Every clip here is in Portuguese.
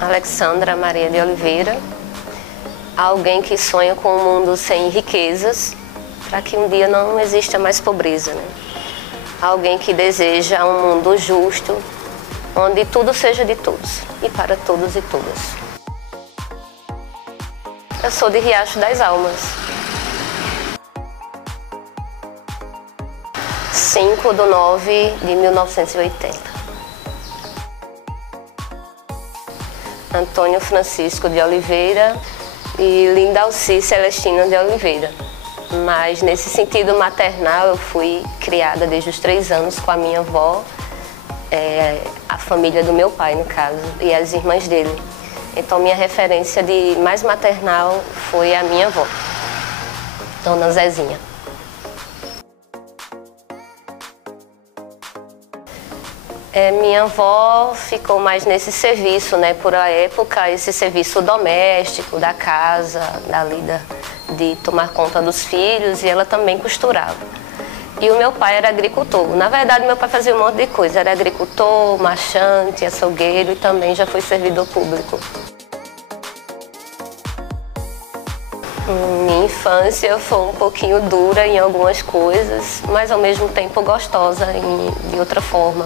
Alexandra Maria de Oliveira, alguém que sonha com um mundo sem riquezas, para que um dia não exista mais pobreza, né? Alguém que deseja um mundo justo, onde tudo seja de todos e para todos e todas. Eu sou de Riacho das Almas. 5/9/1980. Antônio Francisco de Oliveira e Lindalci Celestina de Oliveira. Mas nesse sentido maternal eu fui criada desde os 3 anos com a minha avó, a família do meu pai no caso, e as irmãs dele. Então minha referência de mais maternal foi a minha avó, Dona Zezinha. Minha avó ficou mais nesse serviço, né? Por a época, esse serviço doméstico, da casa, de tomar conta dos filhos, e ela também costurava. E o meu pai era agricultor. Na verdade, meu pai fazia um monte de coisa. Era agricultor, marchante, açougueiro e também já foi servidor público. Minha infância foi um pouquinho dura em algumas coisas, mas ao mesmo tempo gostosa de outra forma.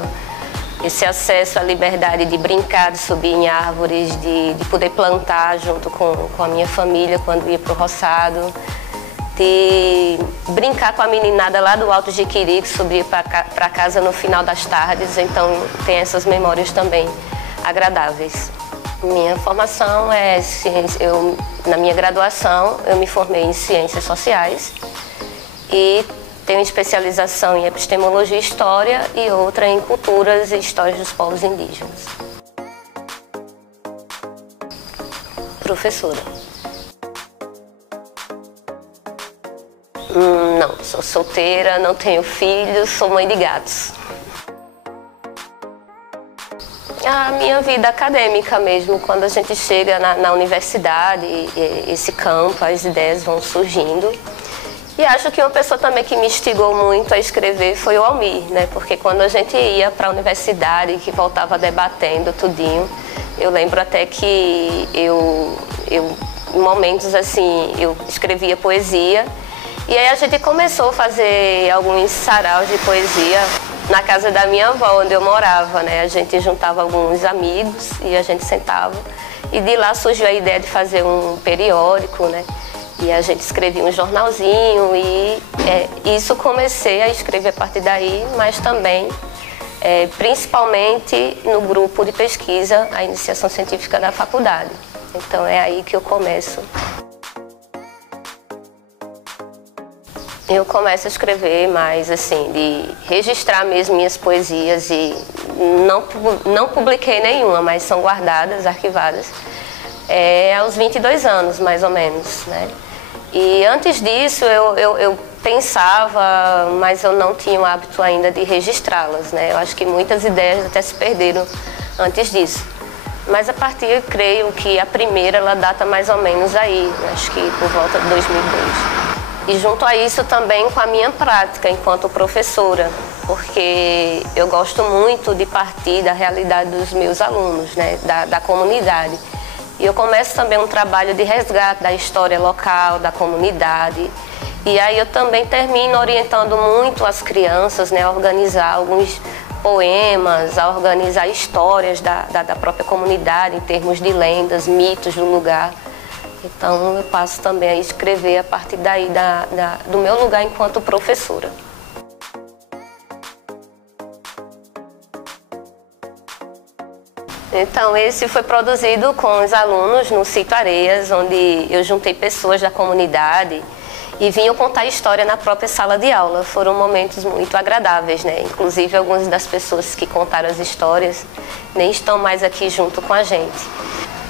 Esse acesso à liberdade de brincar, de subir em árvores, de poder plantar junto com a minha família quando ia para o roçado, de brincar com a meninada lá do Alto Jiquiri, que subia para casa no final das tardes, então tem essas memórias também agradáveis. Minha formação é ciência, na minha graduação eu me formei em Ciências Sociais e tenho especialização em Epistemologia e História e outra em Culturas e Histórias dos Povos Indígenas. Professora. Não, sou solteira, não tenho filhos, sou mãe de gatos. A minha vida acadêmica mesmo, quando a gente chega na universidade, esse campo, as ideias vão surgindo. E acho que uma pessoa também que me instigou muito a escrever foi o Almir, né? Porque quando a gente ia para a universidade, que voltava debatendo tudinho, eu lembro até que em momentos assim, eu escrevia poesia. E aí a gente começou a fazer alguns saraus de poesia na casa da minha avó, onde eu morava, né? A gente juntava alguns amigos e a gente sentava. E de lá surgiu a ideia de fazer um periódico, né? E a gente escrevia um jornalzinho e isso comecei a escrever a partir daí, mas também, principalmente no grupo de pesquisa, a iniciação científica da faculdade. Então é aí que eu começo. Eu começo a escrever mais, assim, de registrar mesmo minhas poesias e não publiquei nenhuma, mas são guardadas, arquivadas, aos 22 anos, mais ou menos, né? E antes disso eu pensava, mas eu não tinha o hábito ainda de registrá-las, né? Eu acho que muitas ideias até se perderam antes disso. Mas a partir, eu creio que a primeira, ela data mais ou menos aí, acho que por volta de 2002. E junto a isso também com a minha prática enquanto professora, porque eu gosto muito de partir da realidade dos meus alunos, né? Da comunidade. E eu começo também um trabalho de resgate da história local, da comunidade. E aí eu também termino orientando muito as crianças, né, a organizar alguns poemas, a organizar histórias da própria comunidade, em termos de lendas, mitos do lugar. Então eu passo também a escrever a partir daí do meu lugar enquanto professora. Então, esse foi produzido com os alunos no Sítio Areias, onde eu juntei pessoas da comunidade e vinham contar história na própria sala de aula. Foram momentos muito agradáveis, né? Inclusive, algumas das pessoas que contaram as histórias nem estão mais aqui junto com a gente.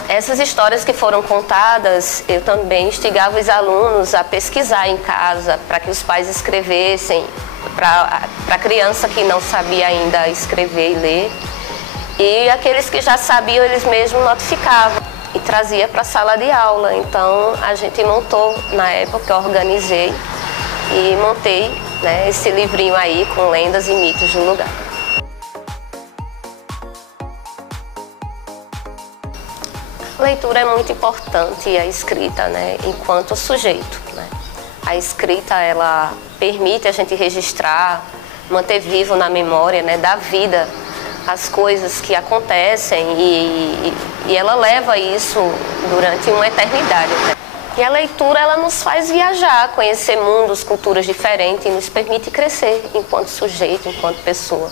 Essas histórias que foram contadas, eu também instigava os alunos a pesquisar em casa, para que os pais escrevessem, para a criança que não sabia ainda escrever e ler. E aqueles que já sabiam, eles mesmos notificavam e trazia para a sala de aula. Então a gente montou, na época eu organizei e montei, né, esse livrinho aí com lendas e mitos do lugar. A leitura é muito importante, a escrita, né, enquanto sujeito, né? A escrita, ela permite a gente registrar, manter vivo na memória, né, da vida, as coisas que acontecem e ela leva isso durante uma eternidade, né? E a leitura, ela nos faz viajar, conhecer mundos, culturas diferentes e nos permite crescer enquanto sujeito, enquanto pessoa.